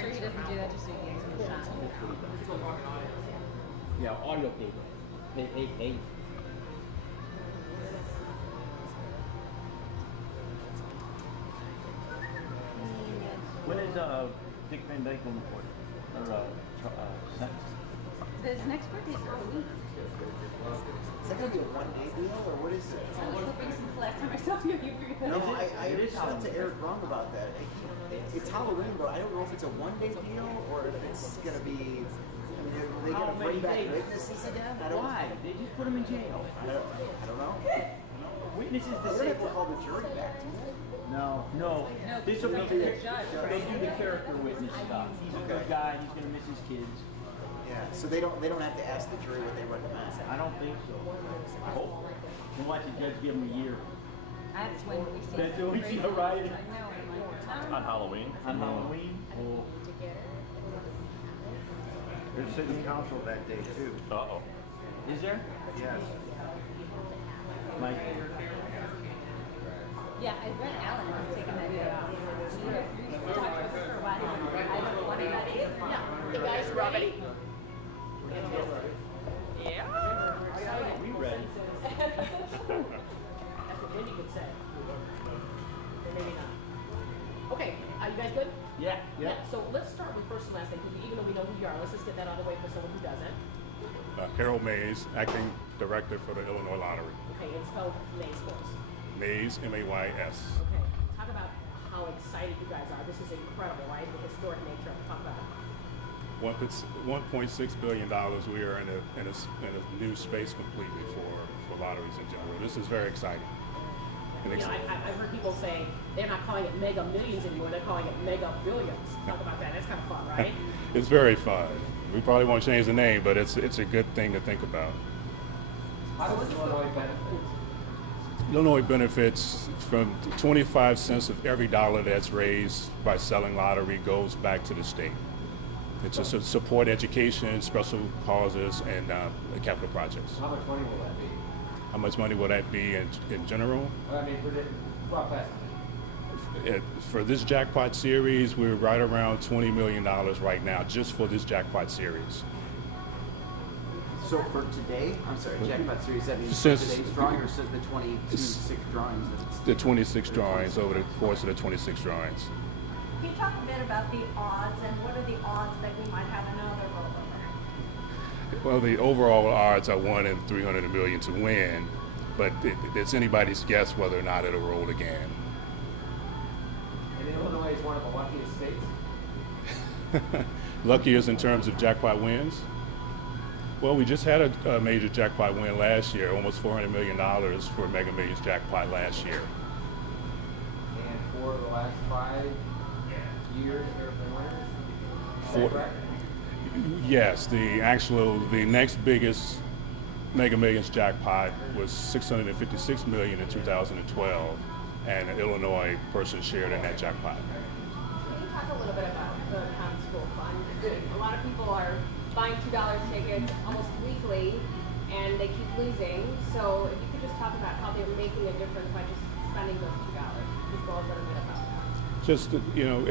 sure he doesn't do that just so he gets some shot. Yeah, audio cable. Hey. When is Dick Van Dyke going to court? Or sentenced? His next birthday is Halloween. Is that going to be a one-day deal, or what is it? I was hoping since the last time I saw you, you forgot. No, I reached out to Eric Wrong about that. It's Halloween, but I don't know if it's a one-day deal or if it's going to be. I mean, are they going to bring back witnesses again? Why? They just put them in jail. I don't know. Witnesses They don't have to call the jury back, do they? No. This will be the judge. They do the character witness stuff. He's a good guy. He's going to miss his kids. Yeah. So they don't have to ask the jury what they recommend. I don't think so. I hope. We'll watch the judge give him a year. That's when we see. That's when we see a riot. On Halloween? On Halloween? There's city council that day too. Uh-oh. Is there? Yes. Mike? Yeah, I read Alan was taking that day off. You talked to us for a while. I don't want to that either. Yeah. The guys ready? Yeah. We ready. That's what Jenny could say. Or maybe not. Okay, you guys good? Yeah. So let's start with first and last name, because even though we know who you are, let's just get that out of the way for someone who doesn't. Harold Mays, acting director for the Illinois Lottery. Okay, and spell Mays for us. Mays, M-A-Y-S. Okay, talk about how excited you guys are. This is incredible, right? The historic nature of it. Talk about it. $1.6 billion. We are in a new space completely for lotteries in general. This is very exciting. You know, I've heard people say they're not calling it Mega Millions anymore, they're calling it Mega Billions. Talk about that. That's kind of fun, right? It's very fun. We probably won't change the name, but it's a good thing to think about. How does Illinois benefit? Illinois benefits from 25 cents of every dollar that's raised by selling lottery goes back to the state. It's just to support education, special causes, and capital projects. How much money will that be? How much money will that be in general? I mean, rough estimate. For this jackpot series, we're right around $20 million right now, just for this jackpot series. So for today, I'm sorry, jackpot series, that means Since today's drawing or since the 26 drawings? the 26 drawings over the course of the 26 drawings. Can you talk a bit about the odds and what are the odds that we might have another rollover? Well, the overall odds are 1 in 300 million to win, but it's anybody's guess whether or not it'll roll again. And Illinois is one of the luckiest states? Luckiest in terms of jackpot wins? Well, we just had a major jackpot win last year, almost $400 million for Mega Millions jackpot last year. And for the last 5 years, there have been winners? Yes, the next biggest Mega Millions jackpot was $656 million in 2012, and an Illinois person shared in that jackpot. Can you talk a little bit about the Common School Fund? A lot of people are buying $2 tickets almost weekly, and they keep losing. So if you could just talk about how they're making a difference by just spending those $2. Just go a little bit about that. Just, you know,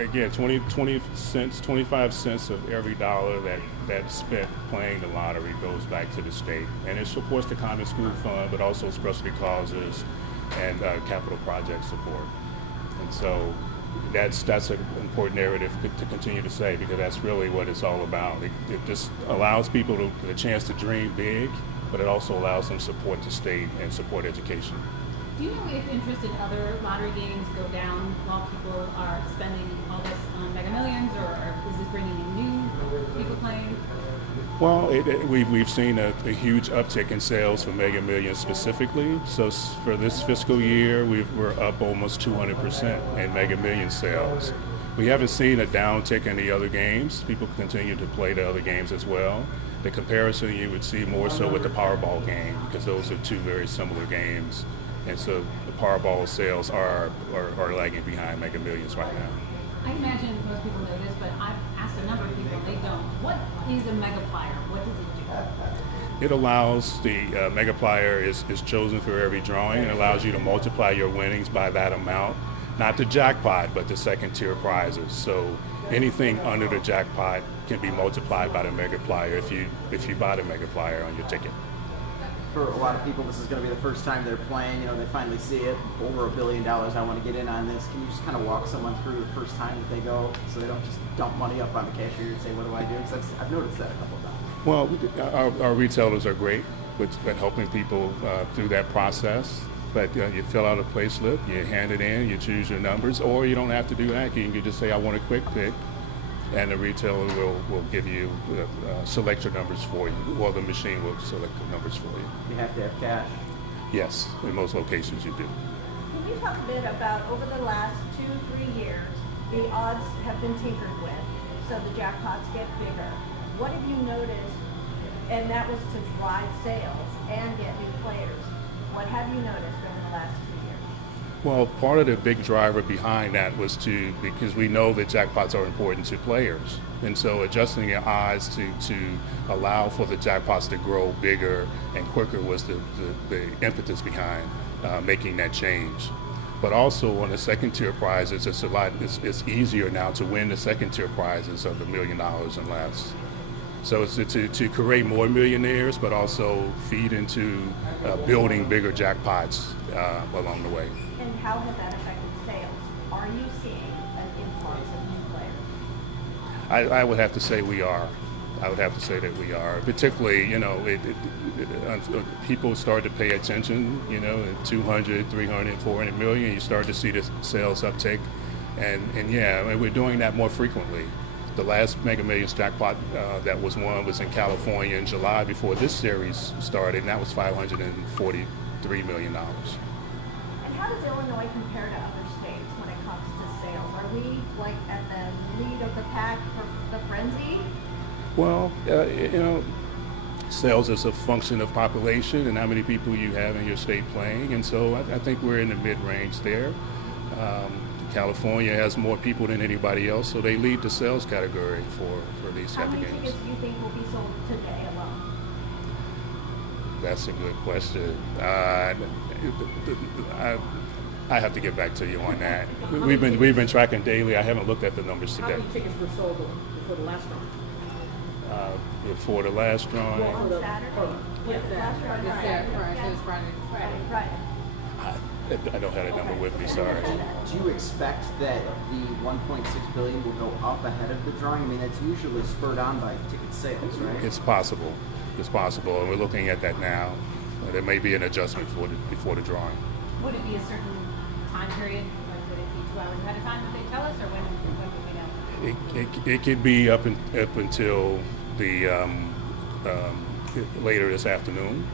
again, 20 cents, 25 cents of every dollar that's spent playing the lottery goes back to the state. And it supports the Common School Fund, but also specialty causes and capital project support. And so that's an important narrative to continue to say, because that's really what it's all about. It just allows people the chance to dream big, but it also allows them support the state and support education. Do you know if interest in other lottery games go down while people are spending all this on Mega Millions, or is this bringing in new people playing? Well, we've seen a huge uptick in sales for Mega Millions specifically. So for this fiscal year, we're up almost 200% in Mega Millions sales. We haven't seen a downtick in the other games. People continue to play the other games as well. The comparison you would see more so with the Powerball game, because those are two very similar games. And so the Powerball sales are lagging behind Mega Millions right now. I imagine most people know this, but I've asked a number of people, they don't. What is a Megaplier? What does it do? It allows, the Megaplier is chosen for every drawing. It allows you to multiply your winnings by that amount. not the jackpot, but the second tier prizes. So anything under the jackpot can be multiplied by the Megaplier if you buy the Megaplier on your ticket. For a lot of people, this is going to be the first time they're playing. You know, they finally see it, over $1 billion. I want to get in on this. Can you just kind of walk someone through the first time that they go, so they don't just dump money up on the cashier and say, "What do I do?" Because I've noticed that a couple of times. Well, our retailers are great with helping people through that process. But you fill out a play slip, you hand it in, you choose your numbers, or you don't have to do that. You can just say, "I want a quick pick," and the retailer will give you select your numbers for you, or the machine will select the numbers for you. You have to have cash. Yes, in most locations you do. Can you talk a bit about, over the last 2-3 years, the odds have been tinkered with, so the jackpots get bigger. What have you noticed, and that was to drive sales and get new players, what have you noticed over the last 2 years? Well, part of the big driver behind that was because we know that jackpots are important to players. And so adjusting your odds to allow for the jackpots to grow bigger and quicker was the impetus behind making that change. But also on the second tier prizes, it's easier now to win the second tier prizes of $1 million and less. So it's to create more millionaires, but also feed into building bigger jackpots along the way. And how has that affected sales? Are you seeing an influx of new players? I would have to say we are. I would have to say that we are. Particularly, you know, people start to pay attention, you know, at 200, 300, 400 million, you start to see the sales uptick. And yeah, we're doing that more frequently. The last Mega Millions jackpot that was won was in California in July before this series started, and that was $543 million. And how does Illinois compare to other states when it comes to sales? Are we like at the lead of the pack for the frenzy? Well, you know, sales is a function of population and how many people you have in your state playing, and so I think we're in the mid-range there. California has more people than anybody else, so they lead the sales category for these type of games. How many tickets do you think will be sold today alone? That's a good question. I have to get back to you on that. We've been tracking daily. I haven't looked at the numbers How today. many tickets were sold before the last round? Before the last drawing, On Saturday? Yeah, Last round, It's there, Friday. right, it was Friday. Friday. I don't have that number with me. Sorry. Do you expect that the 1.6 billion will go up ahead of the drawing? I mean, it's usually spurred on by ticket sales, right? It's possible. It's possible, and we're looking at that now. There may be an adjustment before the drawing. Would it be a certain time period? Like, would it be 2 hours ahead of time that they tell us, or when would we know? It could be up until the later this afternoon.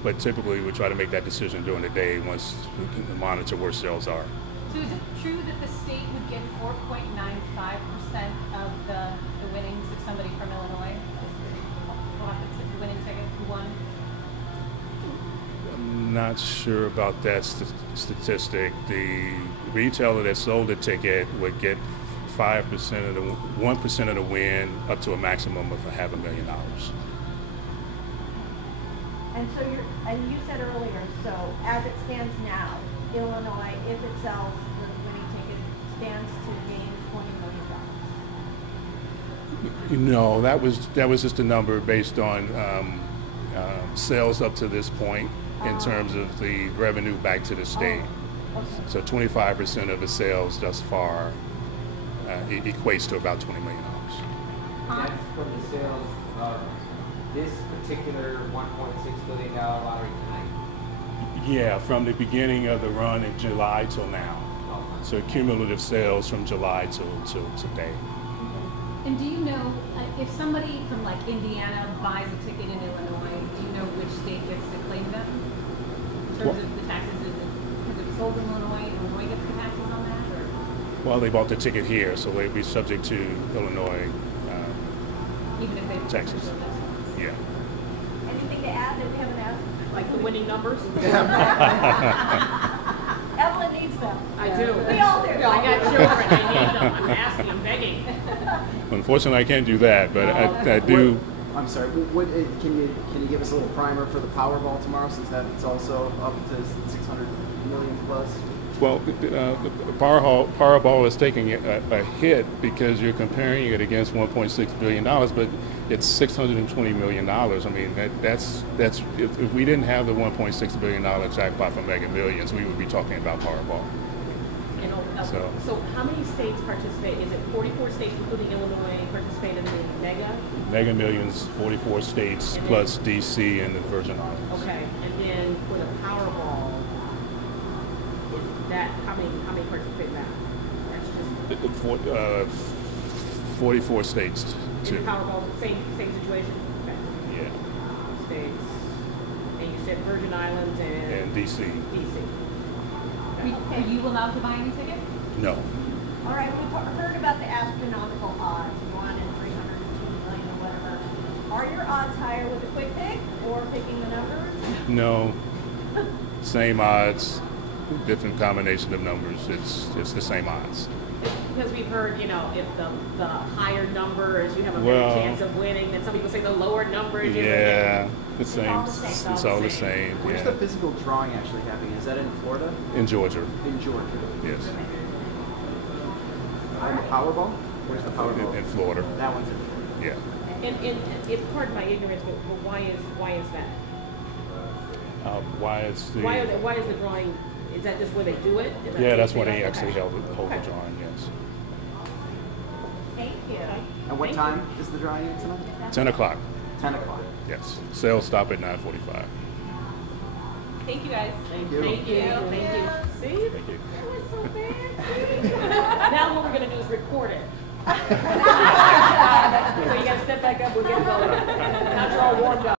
But typically we try to make that decision during the day once we can monitor where sales are. So is it true that the state would get 4.95% of the winnings if somebody from Illinois bought the winning ticket who won? I'm not sure about that statistic. The retailer that sold the ticket would get 5% of the 1% of the win, up to a maximum of $500,000. And so you said earlier, so as it stands now, Illinois, if it sells the winning ticket, stands to gain $20 million. No, that was just a number based on sales up to this point in terms of the revenue back to the state. Okay. So 25% of the sales thus far equates to about $20 million. That's from the sales of this particular $1.6 billion lottery tonight. Yeah, from the beginning of the run in July till now. So cumulative sales from July till today. And do you know, if somebody from like Indiana buys a ticket in Illinois, do you know which state gets to claim them? In terms of the taxes, is it because it's sold in Illinois, Illinois gets the taxes on that? Or? Well, they bought the ticket here, so they'd be subject to Illinois Even if they taxes. Yeah. Anything to add that we haven't asked? Like the winning numbers? Evelyn needs them. I do. We all do. I got children, I need them, I'm asking, I'm begging. Unfortunately, I can't do that, but I do. I'm sorry. Can you give us a little primer for the Powerball tomorrow, since that's also up to 600 million plus? Well, Powerball is taking a hit because you're comparing it against $1.6 billion, but it's $620 million. I mean, that's if we didn't have the $1.6 billion jackpot for Mega Millions, we would be talking about Powerball. And, so how many states participate? Is it 44 states, including Illinois, participate in the Mega? Mega Millions, 44 states, and plus DC and the Virgin Islands. Okay, and then for the Powerball, that how many participate in that? That's just 44 states in too. the Powerball, same situation. Okay. Yeah. States, and you said Virgin Islands and DC. DC. Are you allowed to buy any tickets? No. All right, we've heard about the astronomical odds, 1 in 302 million or whatever. Are your odds higher with the quick pick or picking the numbers? No. Same odds, different combination of numbers. It's the same odds. Because we've heard, if the higher numbers, you have a better chance of winning. Then some people say the lower numbers. Yeah, the same. all the same. It's all the same. Where's Yeah. the physical drawing actually happening? Is that in Florida? In Georgia. In Georgia. Yes. And the Powerball? Where's the Powerball? In Florida. That one's in Florida. Yeah. And pardon my ignorance, but why is that? Why is the? Why is the drawing? Is that just where they do it? Is that Yeah, where that's they when do they it? actually Okay. hold Okay. the drawing. Yes. Thank you. And what Thank time is the drawing tonight? 10 o'clock. 10 o'clock. Yes. Sales stop at 9:45. Thank you guys. Thank you. you. Thank you. See? Thank you. That was so fancy. Now what we're gonna do is record it. So you gotta step back up. We'll get going. Now you're all warmed up.